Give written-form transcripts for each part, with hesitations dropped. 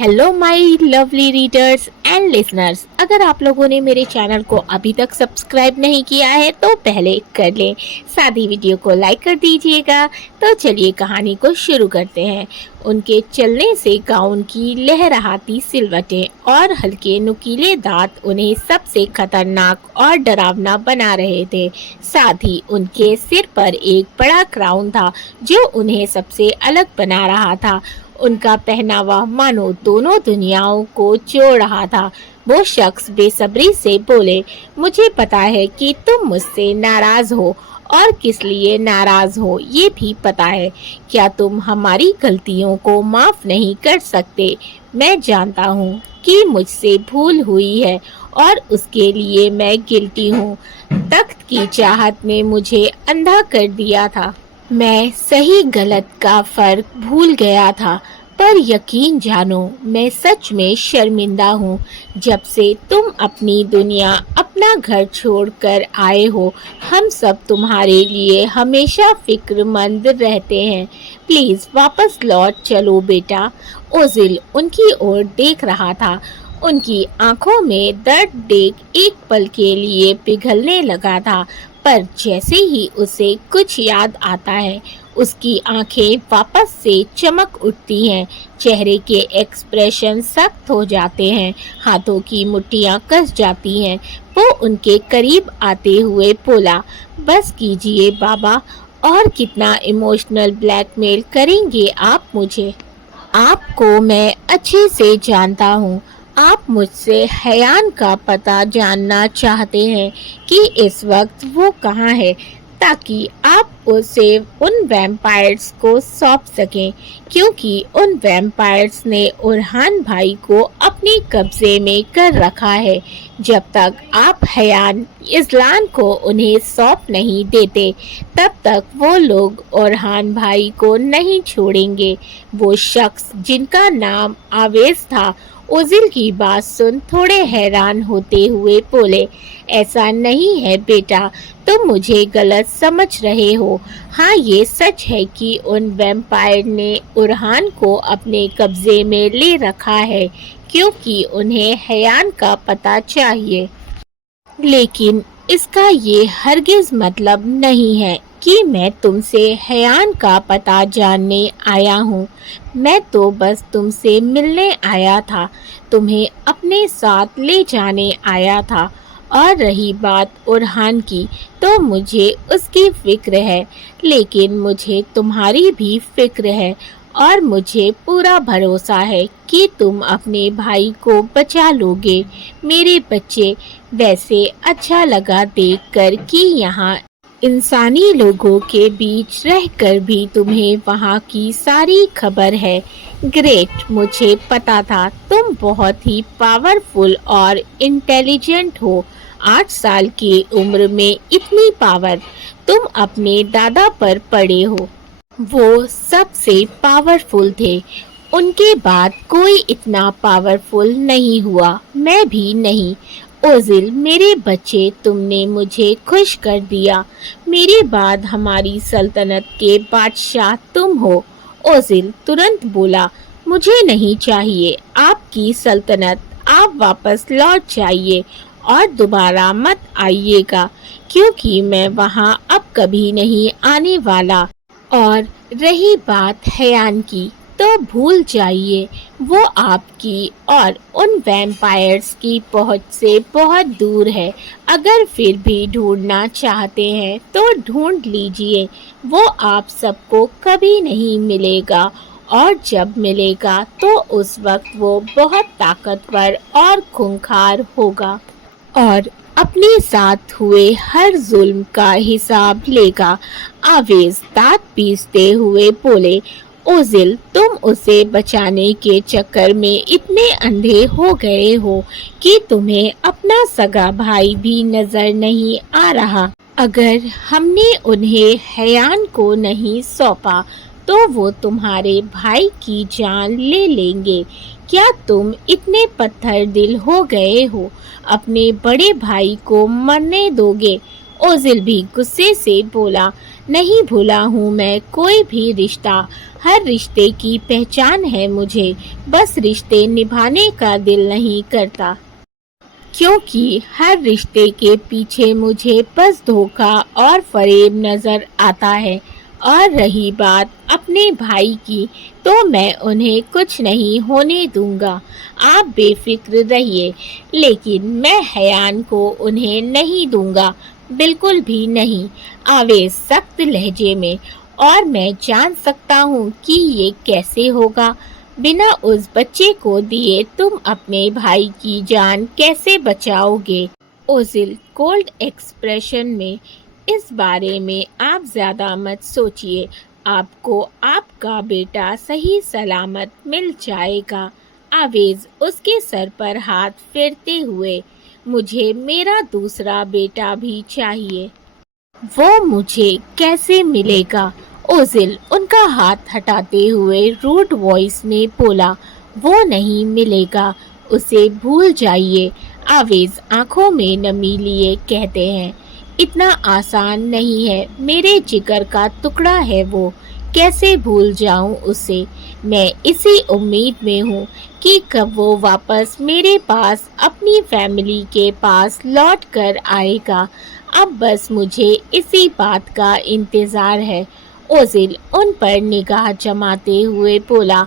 Hello my lovely readers and listeners. अगर आप लोगों ने मेरे चैनल को अभी तक सब्सक्राइब नहीं किया है तो पहले कर लें, साथ ही वीडियो को लाइक कर दीजिएगा। तो चलिए कहानी को शुरू करते हैं। उनके चलने से गाउन की लहराती सिलवटें और हल्के नुकीले दांत उन्हें सबसे खतरनाक और डरावना बना रहे थे। साथ ही उनके सिर पर एक बड़ा क्राउन था जो उन्हें सबसे अलग बना रहा था। उनका पहनावा मानो दोनों दुनियाओं को जोड़ रहा था। वो शख्स बेसब्री से बोले, मुझे पता है कि तुम मुझसे नाराज हो और किस लिए नाराज हो ये भी पता है। क्या तुम हमारी गलतियों को माफ नहीं कर सकते? मैं जानता हूँ कि मुझसे भूल हुई है और उसके लिए मैं गिल्टी हूँ। तख्त की चाहत ने मुझे अंधा कर दिया था। मैं सही गलत का फर्क भूल गया था, पर यकीन जानो मैं सच में शर्मिंदा हूँ। जब से तुम अपनी दुनिया अपना घर छोड़कर आए हो, हम सब तुम्हारे लिए हमेशा फिक्रमंद रहते हैं। प्लीज वापस लौट चलो बेटा। ओजिल उनकी ओर देख रहा था। उनकी आंखों में दर्द देख एक पल के लिए पिघलने लगा था, पर जैसे ही उसे कुछ याद आता है उसकी आंखें वापस से चमक उठती हैं। चेहरे के एक्सप्रेशन सख्त हो जाते हैं, हाथों की मुट्ठियां कस जाती हैं। वो उनके करीब आते हुए बोला, बस कीजिए बाबा, और कितना इमोशनल ब्लैकमेल करेंगे आप मुझे? आपको मैं अच्छे से जानता हूँ। आप मुझसे हयान का पता जानना चाहते हैं कि इस वक्त वो कहाँ है, ताकि आप उसे उन वैम्पायर्स को सौंप सकें, क्योंकि उन वैम्पायर्स ने उरहान भाई को अपने कब्जे में कर रखा है। जब तक आप हयान इस्लान को उन्हें सौंप नहीं देते, तब तक वो लोग उरहान भाई को नहीं छोड़ेंगे। वो शख्स जिनका नाम आवेश था, ओजिल की बात सुन थोड़े हैरान होते हुए बोले, ऐसा नहीं है बेटा, तुम मुझे गलत समझ रहे हो। हाँ, ये सच है कि उन वैम्पायर ने उरहान को अपने कब्जे में ले रखा है, क्योंकि उन्हें हयान का पता चाहिए। लेकिन इसका ये हरगिज मतलब नहीं है कि मैं तुमसे हयान का पता जानने आया हूँ। मैं तो बस तुमसे मिलने आया था, तुम्हें अपने साथ ले जाने आया था। और रही बात उरहान की, तो मुझे उसकी फिक्र है, लेकिन मुझे तुम्हारी भी फिक्र है, और मुझे पूरा भरोसा है कि तुम अपने भाई को बचा लोगे। मेरे बच्चे, वैसे अच्छा लगा देखकर कि यहाँ इंसानी लोगों के बीच रहकर भी तुम्हें वहाँ की सारी खबर है। ग्रेट, मुझे पता था तुम बहुत ही पावरफुल और इंटेलिजेंट हो। 8 साल की उम्र में इतनी पावर, तुम अपने दादा पर पड़े हो। वो सबसे पावरफुल थे, उनके बाद कोई इतना पावरफुल नहीं हुआ, मैं भी नहीं। ओजिल मेरे बच्चे, तुमने मुझे खुश कर दिया। मेरे बाद हमारी सल्तनत के बादशाह तुम हो। ओजिल तुरंत बोला, मुझे नहीं चाहिए आपकी सल्तनत, आप वापस लौट जाइए और दोबारा मत आइएगा, क्योंकि मैं वहाँ अब कभी नहीं आने वाला। और रही बात हयान की, तो भूल जाइए, वो आपकी और उन वैम्पायर्स की पहुंच से बहुत दूर है। अगर फिर भी ढूंढना चाहते हैं तो ढूंढ लीजिए, वो आप सबको कभी नहीं मिलेगा, और जब मिलेगा तो उस वक्त वो बहुत ताकतवर और खूंखार होगा और अपने साथ हुए हर जुल्म का हिसाब लेगा। आवेश दांत पीसते हुए बोले, ओजिल तुम उसे बचाने के चक्कर में इतने अंधे हो गए हो कि तुम्हें अपना सगा भाई भी नजर नहीं आ रहा। अगर हमने उन्हें हयान को नहीं सौंपा तो वो तुम्हारे भाई की जान ले लेंगे। क्या तुम इतने पत्थर दिल हो गए हो? अपने बड़े भाई को मरने दोगे? ओजिल भी गुस्से से बोला, नहीं भूला हूँ मैं कोई भी रिश्ता, हर रिश्ते की पहचान है मुझे, बस रिश्ते निभाने का दिल नहीं करता, क्योंकि हर रिश्ते के पीछे मुझे बस धोखा और फरेब नजर आता है। और रही बात अपने भाई की, तो मैं उन्हें कुछ नहीं होने दूंगा, आप बेफिक्र रहिए, लेकिन मैं हयान को उन्हें नहीं दूंगा, बिल्कुल भी नहीं, आवेश सख्त लहजे में। और मैं जान सकता हूँ कि ये कैसे होगा, बिना उस बच्चे को दिए तुम अपने भाई की जान कैसे बचाओगे? ओजिल कोल्ड एक्सप्रेशन में, इस बारे में आप ज्यादा मत सोचिए, आपको आपका बेटा सही सलामत मिल जाएगा। आवेज उसके सर पर हाथ फेरते हुए, मुझे मेरा दूसरा बेटा भी चाहिए। वो मुझे कैसे मिलेगा? ओजिल उनका हाथ हटाते हुए रूड वॉइस में बोला, वो नहीं मिलेगा, उसे भूल जाइए। आवेज आंखों में नमी लिए कहते हैं, इतना आसान नहीं है, मेरे जिगर का टुकड़ा है वो, कैसे भूल जाऊं उसे। मैं इसी उम्मीद में हूँ कि कब वो वापस मेरे पास अपनी फैमिली के पास लौट कर आएगा। अब बस मुझे इसी बात का इंतजार है। ओजिल उन पर निगाह जमाते हुए बोला,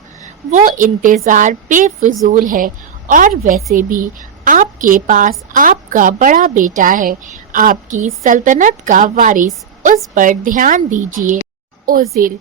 वो इंतजार बेफिजूल है, और वैसे भी आपके पास आपका बड़ा बेटा है, आपकी सल्तनत का वारिस, उस पर ध्यान दीजिए। ओजिल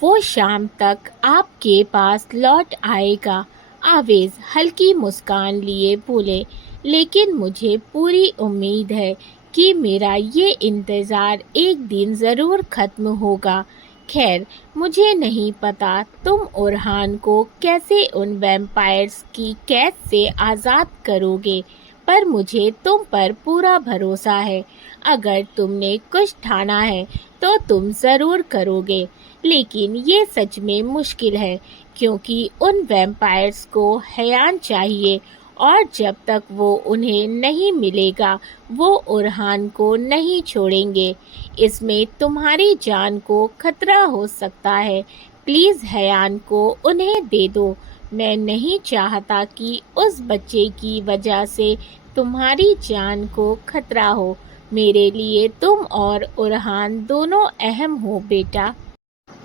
वो शाम तक आपके पास लौट आएगा। आवेज हल्की मुस्कान लिए बोले, लेकिन मुझे पूरी उम्मीद है कि मेरा ये इंतज़ार एक दिन ज़रूर ख़त्म होगा। खैर, मुझे नहीं पता तुम ओरहान को कैसे उन वैम्पायर्स की कैद से आज़ाद करोगे, पर मुझे तुम पर पूरा भरोसा है। अगर तुमने कुछ ठाना है तो तुम ज़रूर करोगे, लेकिन ये सच में मुश्किल है, क्योंकि उन वैम्पायर्स को हयान चाहिए, और जब तक वो उन्हें नहीं मिलेगा वो ओरहान को नहीं छोड़ेंगे। इसमें तुम्हारी जान को खतरा हो सकता है, प्लीज़ हयान को उन्हें दे दो। मैं नहीं चाहता कि उस बच्चे की वजह से तुम्हारी जान को खतरा हो। मेरे लिए तुम और ओरहान दोनों अहम हो बेटा।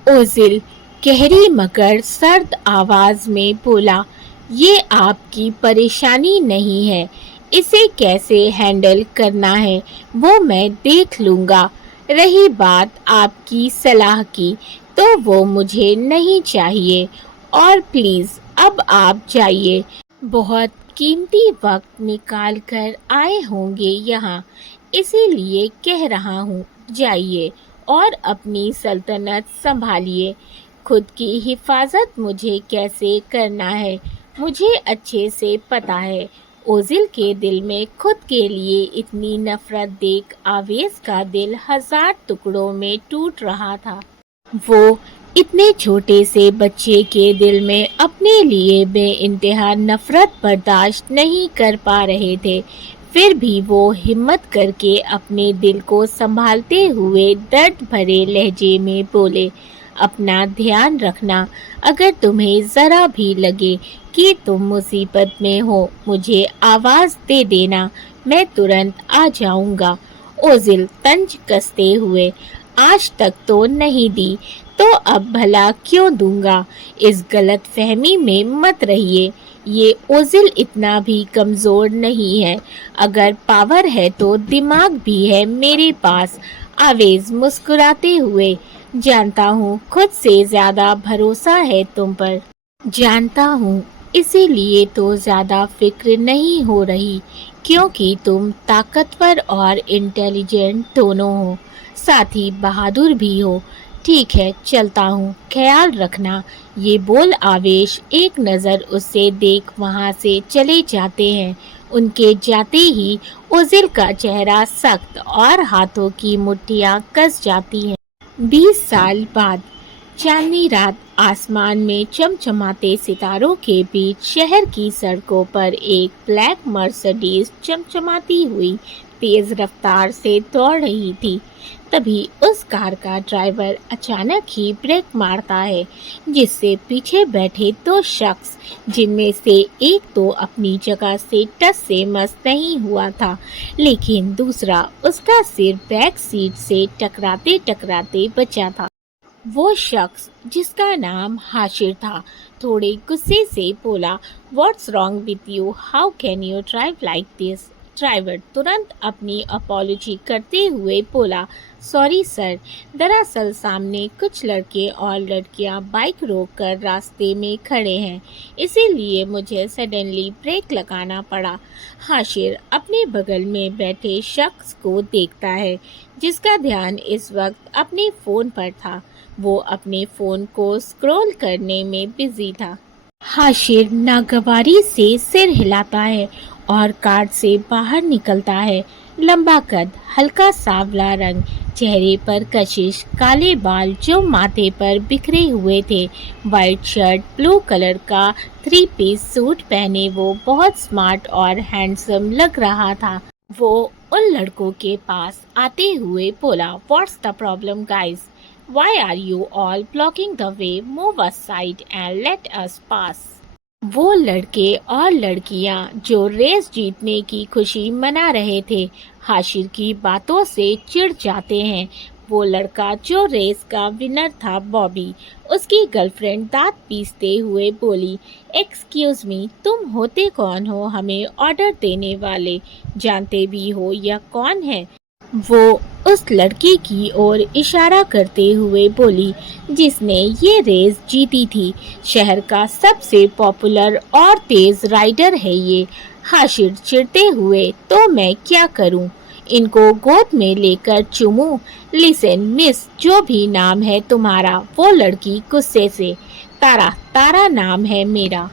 ओजिल गहरी मगर सर्द आवाज में बोला, ये आपकी परेशानी नहीं है, इसे कैसे हैंडल करना है वो मैं देख लूँगा। रही बात आपकी सलाह की, तो वो मुझे नहीं चाहिए, और प्लीज़ अब आप जाइए, बहुत कीमती वक्त निकाल कर आए होंगे यहाँ, इसीलिए कह रहा हूँ, जाइए और अपनी सल्तनत संभालिए। खुद की हिफाजत मुझे कैसे करना है मुझे अच्छे से पता है। ओजिल के दिल में खुद के लिए इतनी नफरत देख आवेश का दिल 1000 टुकड़ों में टूट रहा था। वो इतने छोटे से बच्चे के दिल में अपने लिए बेइंतहा नफरत बर्दाश्त नहीं कर पा रहे थे। फिर भी वो हिम्मत करके अपने दिल को संभालते हुए दर्द भरे लहजे में बोले, अपना ध्यान रखना, अगर तुम्हें ज़रा भी लगे कि तुम मुसीबत में हो, मुझे आवाज़ दे देना, मैं तुरंत आ जाऊंगा। ओजिल तंज कसते हुए, आज तक तो नहीं दी, तो अब भला क्यों दूंगा? इस गलत फहमी में मत रहिए, ये ओजिल इतना भी कमज़ोर नहीं है, अगर पावर है तो दिमाग भी है मेरे पास। आवेज मुस्कुराते हुए, जानता हूँ खुद से ज़्यादा भरोसा है तुम पर, जानता हूँ, इसीलिए तो ज़्यादा फिक्र नहीं हो रही, क्योंकि तुम ताकतवर और इंटेलिजेंट दोनों हो, साथ ही बहादुर भी हो। ठीक है, चलता हूँ, ख्याल रखना। ये बोल आवेश एक नज़र उससे देख वहाँ से चले जाते हैं। उनके जाते ही ओजिल का चेहरा सख्त और हाथों की मुट्ठियाँ कस जाती हैं। 20 साल बाद चांदनी रात, आसमान में चमचमाते सितारों के बीच शहर की सड़कों पर एक ब्लैक मर्सिडीज चमचमाती हुई तेज रफ्तार से दौड़ रही थी। तभी उस कार का ड्राइवर अचानक ही ब्रेक मारता है, जिससे पीछे बैठे दो शख्स, जिनमें से एक तो अपनी जगह से टस से मस नहीं हुआ था, लेकिन दूसरा उसका सिर बैक सीट से टकराते टकराते बचा था। वो शख्स, जिसका नाम हाशिर था, थोड़े गुस्से से बोला, "What's wrong with you? How can you drive like this?" Driver तुरंत अपनी अपॉलॉजी करते हुए बोला, "सॉरी सर, दरअसल सामने कुछ लड़के और लड़कियां बाइक रोक कर रास्ते में खड़े हैं, इसीलिए मुझे सडनली ब्रेक लगाना पड़ा।" हाशिर अपने बगल में बैठे शख्स को देखता है, जिसका ध्यान इस वक्त अपने फ़ोन पर था। वो अपने फ़ोन को स्क्रॉल करने में बिजी था। हाशिर नागवारी से सिर हिलाता है और कार से बाहर निकलता है। लंबा कद, हल्का सांवला रंग, चेहरे पर कशिश, काले बाल जो माथे पर बिखरे हुए थे, वाइट शर्ट, ब्लू कलर का 3 पीस सूट पहने वो बहुत स्मार्ट और हैंडसम लग रहा था। वो उन लड़कों के पास आते हुए बोला, "What's the problem, guys? Why are you all blocking the way? Move aside and let us pass." वो लड़के और लड़कियां जो रेस जीतने की खुशी मना रहे थे, हाशिर की बातों से चिढ़ जाते हैं। वो लड़का जो रेस का विनर था, बॉबी, उसकी गर्लफ्रेंड दांत पीसते हुए बोली, "एक्सक्यूज मी, तुम होते कौन हो हमें ऑर्डर देने वाले? जानते भी हो यह कौन है?" वो उस लड़की की ओर इशारा करते हुए बोली, "जिसने ये रेस जीती थी। शहर का सबसे पॉपुलर और तेज राइडर है ये।" हाशिर चिढ़ते हुए, "तो मैं क्या करूं? इनको गोद में लेकर चूमूं?" "लिसन मिस, जो भी नाम है तुम्हारा।" वो लड़की गुस्से से, तारा नाम है मेरा।"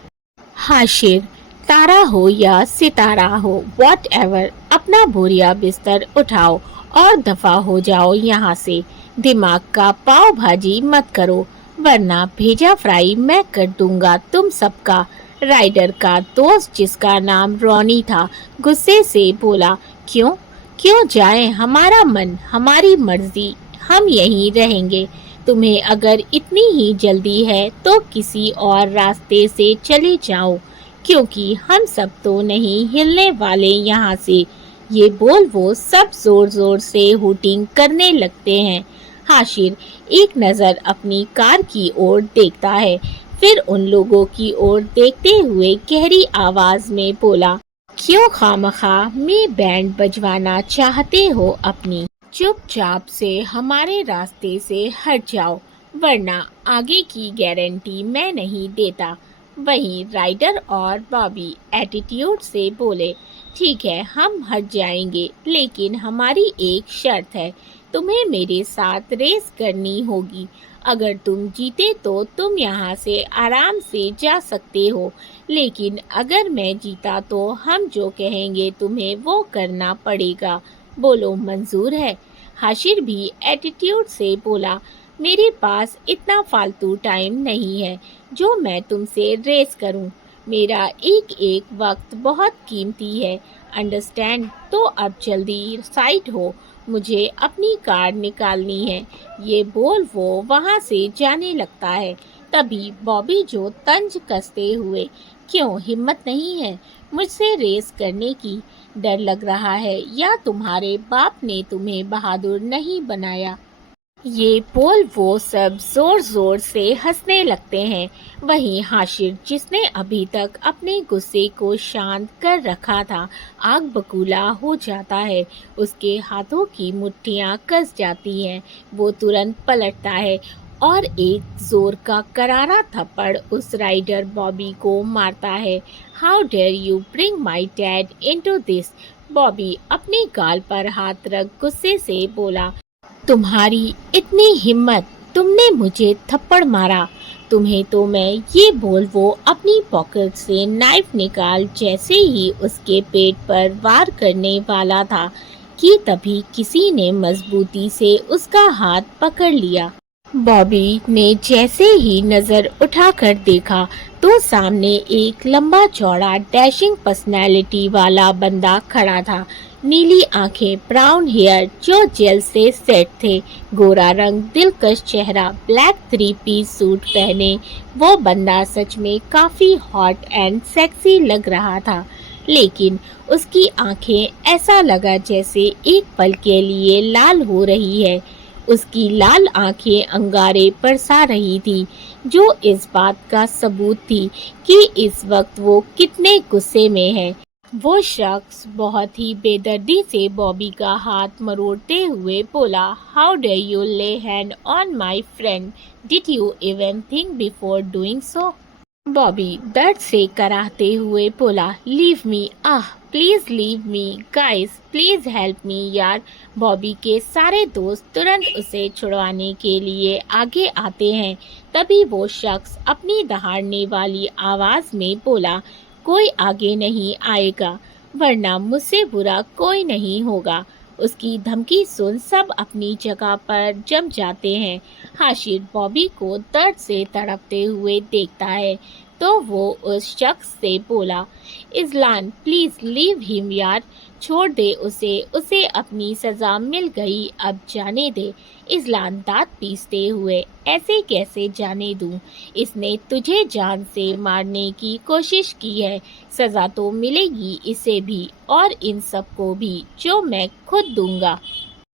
हाशिर, "तारा हो या सितारा हो, वॉट एवर, अपना बोरिया बिस्तर उठाओ और दफा हो जाओ यहाँ से। दिमाग का पाव भाजी मत करो, वरना भेजा फ्राई मैं कर दूंगा तुम सबका।" राइडर का दोस्त, जिसका नाम रॉनी था, गुस्से से बोला, क्यों जाएं? हमारा मन, हमारी मर्जी, हम यहीं रहेंगे। तुम्हें अगर इतनी ही जल्दी है तो किसी और रास्ते से चले जाओ, क्योंकि हम सब तो नहीं हिलने वाले यहाँ से। ये बोल वो सब जोर जोर से हूटिंग करने लगते हैं। हाशिर एक नज़र अपनी कार की ओर देखता है, फिर उन लोगों की ओर देखते हुए गहरी आवाज में बोला, "क्यों खामखा में बैंड बजवाना चाहते हो अपनी? चुपचाप से हमारे रास्ते से हट जाओ, वरना आगे की गारंटी मैं नहीं देता।" वहीं राइडर और बॉबी एटीट्यूड से बोले, "ठीक है, हम हट जाएंगे, लेकिन हमारी एक शर्त है, तुम्हें मेरे साथ रेस करनी होगी। अगर तुम जीते तो तुम यहाँ से आराम से जा सकते हो, लेकिन अगर मैं जीता तो हम जो कहेंगे तुम्हें वो करना पड़ेगा। बोलो, मंजूर है?" हाशिर भी एटीट्यूड से बोला, "मेरे पास इतना फालतू टाइम नहीं है जो मैं तुमसे रेस करूं। मेरा एक एक वक्त बहुत कीमती है, अंडरस्टैंड? तो अब जल्दी साइड हो, मुझे अपनी कार निकालनी है।" ये बोल वो वहाँ से जाने लगता है। तभी बॉबी, जो तंज कसते हुए, "क्यों हिम्मत नहीं है मुझसे रेस करने की? डर लग रहा है या तुम्हारे बाप ने तुम्हें बहादुर नहीं बनाया?" ये बोल वो सब जोर जोर से हंसने लगते हैं। वहीं हाशिर, जिसने अभी तक अपने गुस्से को शांत कर रखा था, आग बबूला हो जाता है। उसके हाथों की मुट्ठियां कस जाती हैं। वो तुरंत पलटता है और एक जोर का करारा थप्पड़ उस राइडर बॉबी को मारता है। "How dare you bring my dad into this?" Bobby अपने गाल पर हाथ रख गुस्से से बोला, "तुम्हारी इतनी हिम्मत, तुमने मुझे थप्पड़ मारा? तुम्हें तो मैं..." ये बोल वो अपनी पॉकेट से नाइफ निकाल जैसे ही उसके पेट पर वार करने वाला था कि तभी किसी ने मजबूती से उसका हाथ पकड़ लिया। बॉबी ने जैसे ही नज़र उठाकर देखा तो सामने एक लंबा चौड़ा डैशिंग पर्सनैलिटी वाला बंदा खड़ा था। नीली आंखें, ब्राउन हेयर जो जेल से सेट थे, गोरा रंग, दिलकश चेहरा, ब्लैक थ्री पीस सूट पहने वो बंदा सच में काफी हॉट एंड सेक्सी लग रहा था। लेकिन उसकी आंखें ऐसा लगा जैसे एक पल के लिए लाल हो रही है। उसकी लाल आंखें अंगारे बरसा रही थी, जो इस बात का सबूत थी कि इस वक्त वो कितने गुस्से में है। वो शख्स बहुत ही बेदर्दी से बॉबी का हाथ मरोड़ते हुए बोला, हाउ डे यू ले hand on my friend, did you even think before doing so. Bobby दर्द से कराहते हुए बोला, leave me, ah please leave me, guys please help me यार। बॉबी के सारे दोस्त तुरंत उसे छुड़वाने के लिए आगे आते हैं। तभी वो शख्स अपनी दहाड़ने वाली आवाज में बोला, कोई आगे नहीं आएगा वरना मुझसे बुरा कोई नहीं होगा। उसकी धमकी सुन सब अपनी जगह पर जम जाते हैं। हाशिर बॉबी को दर्द से तड़पते हुए देखता है तो वो उस शख्स से बोला, इज़लान प्लीज लीव हिम यार, छोड़ दे उसे, उसे अपनी सजा मिल गई, अब जाने दे। इज़लान दांत पीसते हुए, ऐसे कैसे जाने दूं, इसने तुझे जान से मारने की कोशिश की है, सजा तो मिलेगी इसे भी और इन सबको भी, जो मैं खुद दूंगा।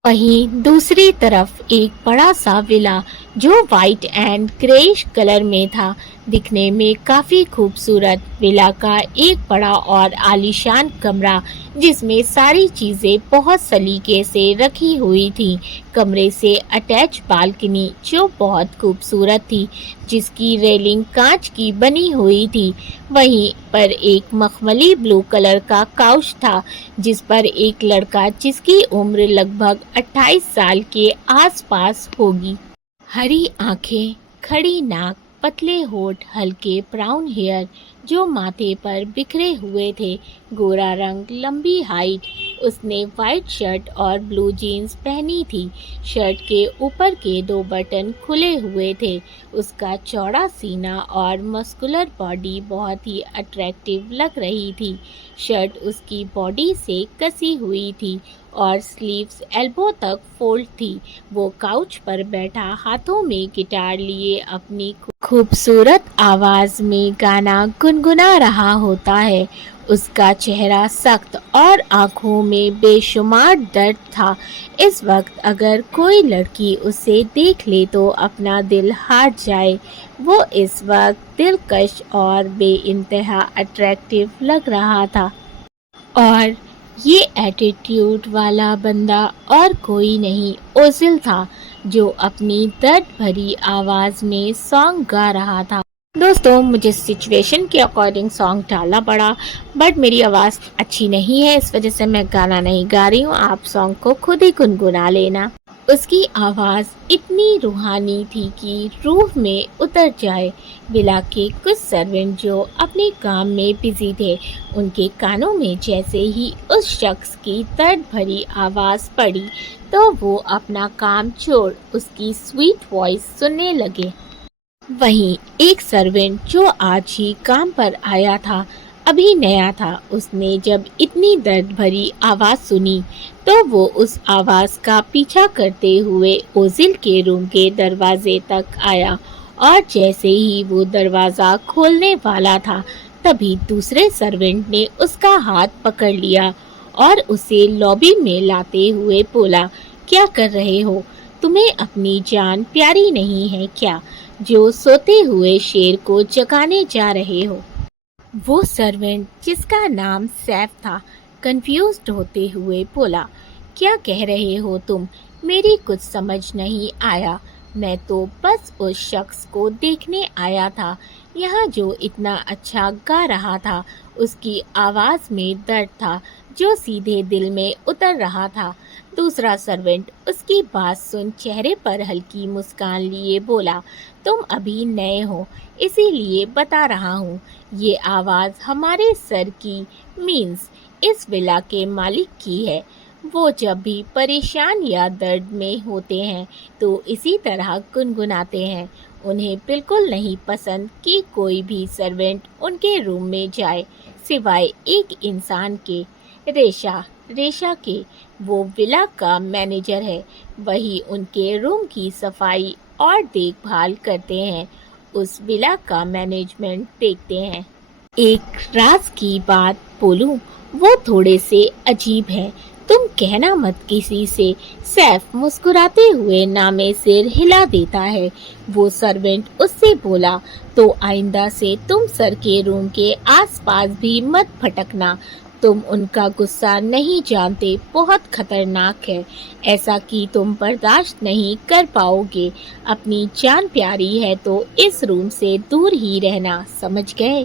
वहीं दूसरी तरफ एक बड़ा सा विला जो वाइट एंड ग्रेइश कलर में था, दिखने में काफ़ी खूबसूरत। विला का एक बड़ा और आलीशान कमरा जिसमें सारी चीज़ें बहुत सलीके से रखी हुई थी। कमरे से अटैच बालकनी जो बहुत खूबसूरत थी, जिसकी रेलिंग कांच की बनी हुई थी। वहीं पर एक मखमली ब्लू कलर का काउच था जिस पर एक लड़का जिसकी उम्र लगभग 28 साल के आसपास होगी। हरी आंखें, खड़ी नाक, पतले होठ, हल्के ब्राउन हेयर जो माथे पर बिखरे हुए थे, गोरा रंग, लंबी हाइट। उसने वाइट शर्ट और ब्लू जीन्स पहनी थी। शर्ट के ऊपर के 2 बटन खुले हुए थे। उसका चौड़ा सीना और मस्कुलर बॉडी बहुत ही अट्रैक्टिव लग रही थी। शर्ट उसकी बॉडी से कसी हुई थी और स्लीव्स एल्बो तक फोल्ड थी। वो काउच पर बैठा हाथों में गिटार लिए अपनी खूबसूरत आवाज में गाना गुनगुना रहा होता है। उसका चेहरा सख्त और आंखों में बेशुमार दर्द था। इस वक्त अगर कोई लड़की उसे देख ले तो अपना दिल हार जाए। वो इस वक्त दिलकश और बेइंतहा अट्रैक्टिव लग रहा था और ये एटीट्यूड वाला बंदा और कोई नहीं ओजिल था, जो अपनी दर्द भरी आवाज में सॉन्ग गा रहा था। दोस्तों, मुझे सिचुएशन के अकॉर्डिंग सॉन्ग डालना पड़ा, बट मेरी आवाज़ अच्छी नहीं है, इस वजह से मैं गाना नहीं गा रही हूँ। आप सॉन्ग को खुद ही गुनगुना लेना। उसकी आवाज़ इतनी रूहानी थी कि रूह में उतर जाए। विला के कुछ सर्वेंट जो अपने काम में बिजी थे, उनके कानों में जैसे ही उस शख्स की दर्द भरी आवाज़ पड़ी तो वो अपना काम छोड़ उसकी स्वीट वॉइस सुनने लगे। वहीं एक सर्वेंट जो आज ही काम पर आया था, अभी नया था, उसने जब इतनी दर्द भरी आवाज़ सुनी तो वो उस आवाज़ का पीछा करते हुए ओजिल के रूम के दरवाजे तक आया और जैसे ही वो दरवाज़ा खोलने वाला था, तभी दूसरे सर्वेंट ने उसका हाथ पकड़ लिया और उसे लॉबी में लाते हुए बोला, क्या कर रहे हो? तुम्हें अपनी जान प्यारी नहीं है क्या, जो सोते हुए शेर को जगाने जा रहे हो? वो सर्वेंट जिसका नाम सैफ था, कंफ्यूज्ड होते हुए बोला, क्या कह रहे हो तुम? मेरी कुछ समझ नहीं आया। मैं तो बस उस शख्स को देखने आया था, यहाँ जो इतना अच्छा गा रहा था। उसकी आवाज़ में दर्द था जो सीधे दिल में उतर रहा था। दूसरा सर्वेंट उसकी बात सुन चेहरे पर हल्की मुस्कान लिए बोला, तुम अभी नए हो इसीलिए बता रहा हूँ। ये आवाज़ हमारे सर की मीन्स इस विला के मालिक की है। वो जब भी परेशान या दर्द में होते हैं तो इसी तरह गुनगुनाते हैं। उन्हें बिल्कुल नहीं पसंद कि कोई भी सर्वेंट उनके रूम में जाए सिवाय एक इंसान के। रेशा, रेशा के वो विला का मैनेजर है। वही उनके रूम की सफाई और देखभाल करते हैं। उस विला का मैनेजमेंट देखते हैं। एक राज की बात बोलूं, वो थोड़े से अजीब है। तुम कहना मत किसी से। सैफ मुस्कुराते हुए नामे सिर हिला देता है। वो सर्वेंट उससे बोला, तो आइंदा से तुम सर के रूम के आसपास भी मत भटकना। तुम उनका गुस्सा नहीं जानते, बहुत खतरनाक है। ऐसा कि तुम बर्दाश्त नहीं कर पाओगे। अपनी जान प्यारी है तो इस रूम से दूर ही रहना, समझ गए?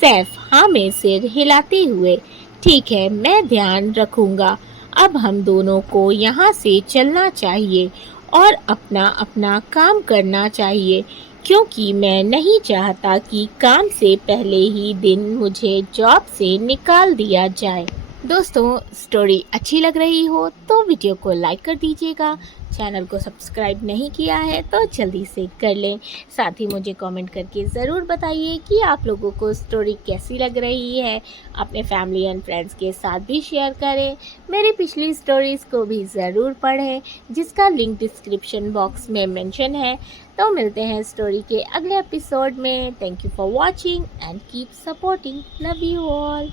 सैफ हाँ में सिर हिलाते हुए, ठीक है, मैं ध्यान रखूंगा। अब हम दोनों को यहाँ से चलना चाहिए और अपना अपना काम करना चाहिए, क्योंकि मैं नहीं चाहता कि काम से पहले ही दिन मुझे जॉब से निकाल दिया जाए। दोस्तों, स्टोरी अच्छी लग रही हो तो वीडियो को लाइक कर दीजिएगा। चैनल को सब्सक्राइब नहीं किया है तो जल्दी से कर लें। साथ ही मुझे कमेंट करके ज़रूर बताइए कि आप लोगों को स्टोरी कैसी लग रही है। अपने फैमिली एंड फ्रेंड्स के साथ भी शेयर करें। मेरी पिछली स्टोरीज़ को भी ज़रूर पढ़ें, जिसका लिंक डिस्क्रिप्शन बॉक्स में मेंशन है। तो मिलते हैं स्टोरी के अगले एपिसोड में। Thank you for watching and keep supporting. Love you all.